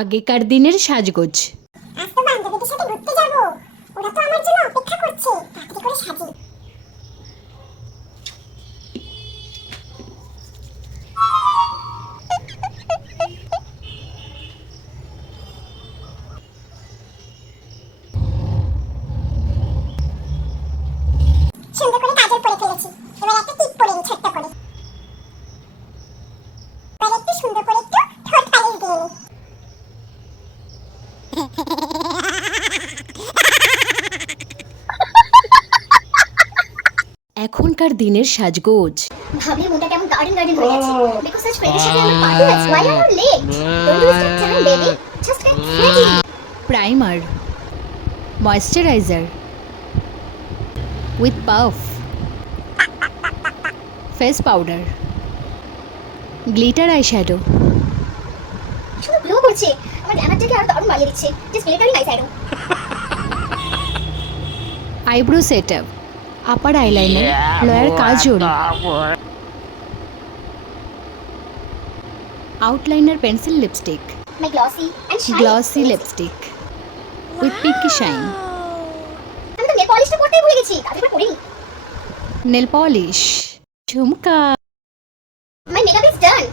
আগেকার দিনের সাজগোজ। আজ তো বান্ধবীদের সাথে ঘুরতে যাব। ওরা তো আমার জন্য অপেক্ষা করছে। তাড়াতাড়ি করে সাজি। সুন্দর করে কাজল পরে ফেলেছি। এবার একটা টিপ পরে নিই ছোট্ট করে। এবার একটু সুন্দর করে একটু ঠোঁট পালিশ দিয়ে নিই। এখনকার দিনের সাজগোজ। ভাবলি মুখটা কেমন গার্ডেন গার্ডেন হয়ে গেছে। বিকজ such ফ্রেন্ডের সাথে আমার পার্টি আছে। Why are you late? Don't waste your time, baby. Just get ready. Primer, moisturiser with puff, face powder, glitter eyeshadow, শুধু গ্লো করছে। আমার গ্ল্যামারটাকে আরো দারুণ বাড়িয়ে দিচ্ছে। জাস্ট মিলিটারি নাইস আইডো। Eyebrow setup, upper eyeliner, lower kajal, outliner, pencil lipstick, My glossy and shiny. Glossy lipstick with pinky shine, আমি তো নেল পলিশটা করতেই ভুলে গেছি। তাড়াতাড়ি করে নিই। Nail polish, jhumka. My makeup is done.